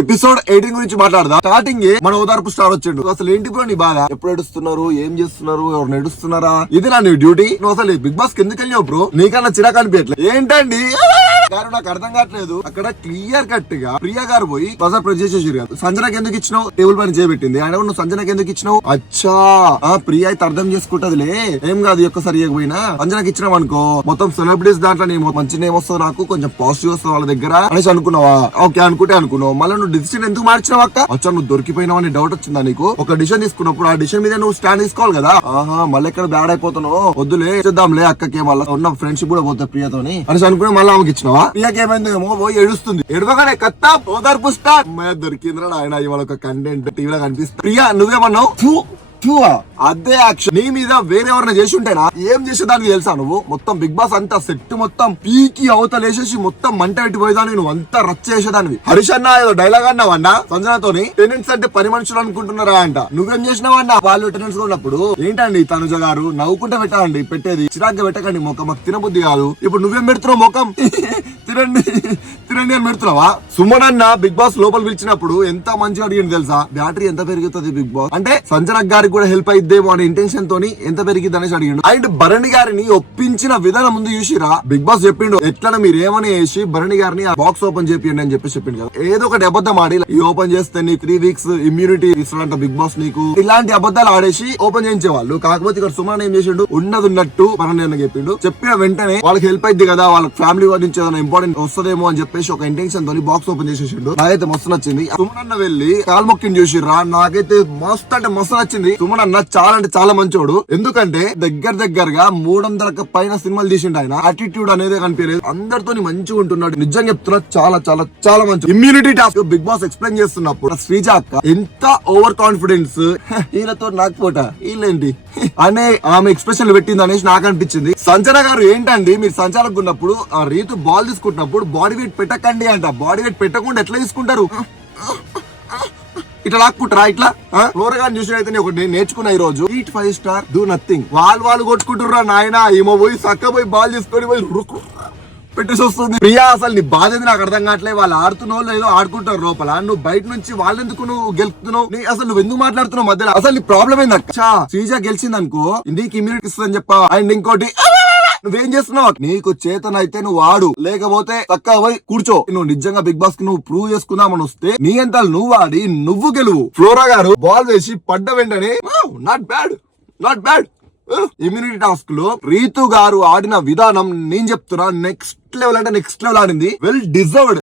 Episode 18 గురించి మాట్లాడదా. Starting మన ఓదార్పు స్టార్ వచ్చిండు. అసలు ఏంటి బ్రో నీ బాధ? ఎప్పుడు ఏడుస్తున్నారు, ఏం చేస్తున్నారు, ఎవరు నడుస్తున్నారా? ఇది నా నీ డ్యూటీ. నువ్వు అసలు బిగ్ బాస్ కి ఎందుకు వెళ్ళావు బ్రో? నీకన్నా చిరాకు అనిపించట్లేదు ఏంటండి గారు? నాకు అర్థం కావట్లేదు. అక్కడ క్లియర్ కట్ గా ప్రియా గారు పోయి బజార్ ప్రెస్ చేసేసారు కదా. సంజనకి ఎందుకు ఇచ్చినావు? టేబుల్ పైన చేయబెట్టింది. ఆయన నువ్వు సంజనకి ఎందుకు ఇచ్చినావు? అచ్చా ప్రియా అయితే అర్థం చేసుకుంటదిలే, ఏం కాదు ఒక్కసారి ఇవ్వకపోయినా. సంజనకి ఇచ్చినావు అనుకో, మొత్తం సెలబ్రిటీస్ దాంట్లో మంచి నేమ్ వస్తుంది, నాకు కొంచెం పాజిటివ్ వస్తుంది వాళ్ళ దగ్గర అనేసి అనుకున్నావా? ఓకే అనుకుంటే అనుకున్నావు. మళ్ళీ నువ్వు డిసిషన్ ఎందుకు మార్చినావు అక్క? వచ్చా నువ్వు దొరికిపోయినావు అని డౌట్ వచ్చిందా నీకు? ఒక డిసిషన్ తీసుకున్నప్పుడు ఆ డిసిషన్ మీద నువ్వు స్టాండ్ తీసుకోవాలి కదా. ఆహా మళ్ళీ ఎక్కడ బ్యాడ్ అయిపోతున్నావు, వద్దులే చేద్దాంలే అక్కకి, మళ్ళీ ఉన్న ఫ్రెండ్షిప్ కూడా పోతుంది ప్రియతోని అనేసి అనుకుని మళ్ళీ ఆమెకి ఇచ్చినావా? ప్రియకి ఏమైందేమో పోయి ఏడుస్తుంది. ఎడవగానే కత్తా ఓదార్పు స్టార్ దొరికిందిరా ఆయన. ఇవాళ ఒక కంటెంట్ టీవీలో కనిపిస్తుంది. ప్రియా నువ్వేమన్నావు? అదే యాక్షన్ నీ మీద వేరెవరైనా చేసి ఉంటేనా ఏం చేసేదానికి తెలుసా? నువ్వు మొత్తం బిగ్ బాస్ అంతా సెట్ మొత్తం పీకి అవతలేసేసి మొత్తం మంట పెట్టిపోయేదానికి నువ్వు అంతా రచ్చ చేసేదానికి. హరీష్ అన్న ఏదో డైలాగ్ అన్నావన్నా సంజనతోని, టెనెంట్స్ అంటే పని మనుషులు అనుకుంటున్నారా అంట. నువ్వేం చేసినావన్నా? వాళ్ళు టెనెంట్స్ ఉన్నప్పుడు ఏంటండి తనుజ గారు నవ్వుకుంటే పెట్టండి, పెట్టేది చిరాగ్గా పెట్టకండి. మొఖం మాకు తినబుద్ధి కాదు. ఇప్పుడు నువ్వేం పెడుతున్నావు మొఖం? తినండి తినండి అని పెడుతున్నావా? సుమన్ అన్న బిగ్ బాస్ లోపల పిలిచినప్పుడు ఎంత మంచిగా అడిగింది తెలుసా? బ్యాటరీ ఎంత పెరుగుతుంది బిగ్ బాస్ అంటే సంజన గారికి కూడా హెల్ప్ అయిద్దేమో అనే ఇంటెన్షన్ తోని ఎంత పెరిగిద్ది అనేసి అడిగిండు. అండ్ భరణి గారిని ఒప్పించిన విధానం ముందు చూసిరా? బిగ్ బాస్ చెప్పిండు ఎట్లా మీరు ఏమని వేసి భరణి గారిని బాక్స్ ఓపెన్ చేయండి అని చెప్పి చెప్పిండు కదా. ఏదో ఒకటి అబద్ధం ఆడి ఈ ఓపెన్ చేస్తే నీ 3 weeks ఇమ్యూనిటీ ఇస్తాడంట బిగ్ బాస్ నీకు. ఇలాంటి అబద్ధాలు ఆడేసి ఓపెన్ చేయించేవాళ్ళు. కాకపోతే ఇక్కడ సుమన్ ఏం చేసిండు, ఉన్నది ఉన్నట్టు భరణి అని చెప్పిండు. చెప్పిన వెంటనే వాళ్ళకి హెల్ప్ అయింది కదా, వాళ్ళ ఫ్యామిలీ నుంచి ఏదైనా ఇంపార్టెంట్ వస్తుందేమో అని చెప్పేసి ఒక ఇంటెన్షన్ తోని బాక్స్ ఓపెన్ చేసేసిండు. నాకైతే మస్తు నచ్చింది. సుమన్ అన్న వెళ్ళి కాల్ మొక్కిని చూసిర్రా, నాకైతే మస్తు అంటే మస్తు నచ్చింది. సుమన్ అన్న చాలా అంటే చాలా మంచోడు. ఎందుకంటే దగ్గరగా 300 పైన సినిమాలు తీసిండు ఆయన. యాటిట్యూడ్ అనేది కనిపించలేదు. అందరితో మంచిగా ఉంటున్నాడు. నిజంగా చెప్తున్నా చాలా చాలా చాలా మంచి. Immunity task Bigg Boss explain చేస్తున్నప్పుడు శ్రీజ అక్క ఎంత ఓవర్ కాన్ఫిడెన్స్, వీళ్ళతో నాకు పోట వీళ్ళేంటి అనే ఆమె ఎక్స్ప్రెషన్ పెట్టింది అనేసి నాకు అనిపించింది. సంచన గారు ఏంటండి మీరు సంచాలకు ఉన్నప్పుడు ఆ రీతు బాల్ తీసుకుంటున్నప్పుడు బాడీ వెయిట్ పెట్టకండి అంట. బాడీ వెయిట్ పెట్టకుండా ఎట్లా తీసుకుంటారు? ఇట్లా లాక్కుంటారా? ఇట్లా ఫ్లోర్ గా చూసి అయితే ఒకటి నేర్చుకున్నా ఈ రోజు. Eat 5 star do nothing. వాళ్ళు కొట్టుకుంటుర్రా నాయన. ఏమో పోయి చక్క పోయి బాల్ తీసుకొని పోయి పెట్టేసి వస్తుంది. ప్రియా అసలు నీ బాధ నాకు అర్థం కావట్లేదు. వాళ్ళు ఆడుతున్న వాళ్ళు ఏదో ఆడుకుంటారు లోపల, నువ్వు బయట నుంచి వాళ్ళెందుకు నువ్వు గెలుపుతున్నావు? అసలు నువ్వు ఎందుకు మాట్లాడుతున్నావు మధ్యలో? అసలు నీ ప్రాబ్లం ఏంది అక్క? శ్రీజ గెలిచింది అనుకో నీకు ఇమ్యూనిటీ ఇస్తుందని చెప్పా. అండ్ ఇంకోటి నువ్వేం చేస్తున్నావు? నీకు చేతనైతే నువ్వు ఆడు, లేకపోతే చక్కగా పోయి కూర్చో. నువ్వు నిజంగా బిగ్ బాస్ కి నువ్వు ప్రూవ్ చేసుకుందామని వస్తే నీ ఎంత నువ్వు ఆడి నువ్వు గెలువు. ఫ్లోరా గారు బాల్ వేసి పడ్డ వెంటనే నాట్ బ్యాడ్ ఇమ్యూనిటీ టాస్క్ లో రీతు గారు ఆడిన విధానం నేను చెప్తున్నా నెక్స్ట్ లెవెల్ అంటే నెక్స్ట్ లెవెల్ ఆడింది. Well deserved.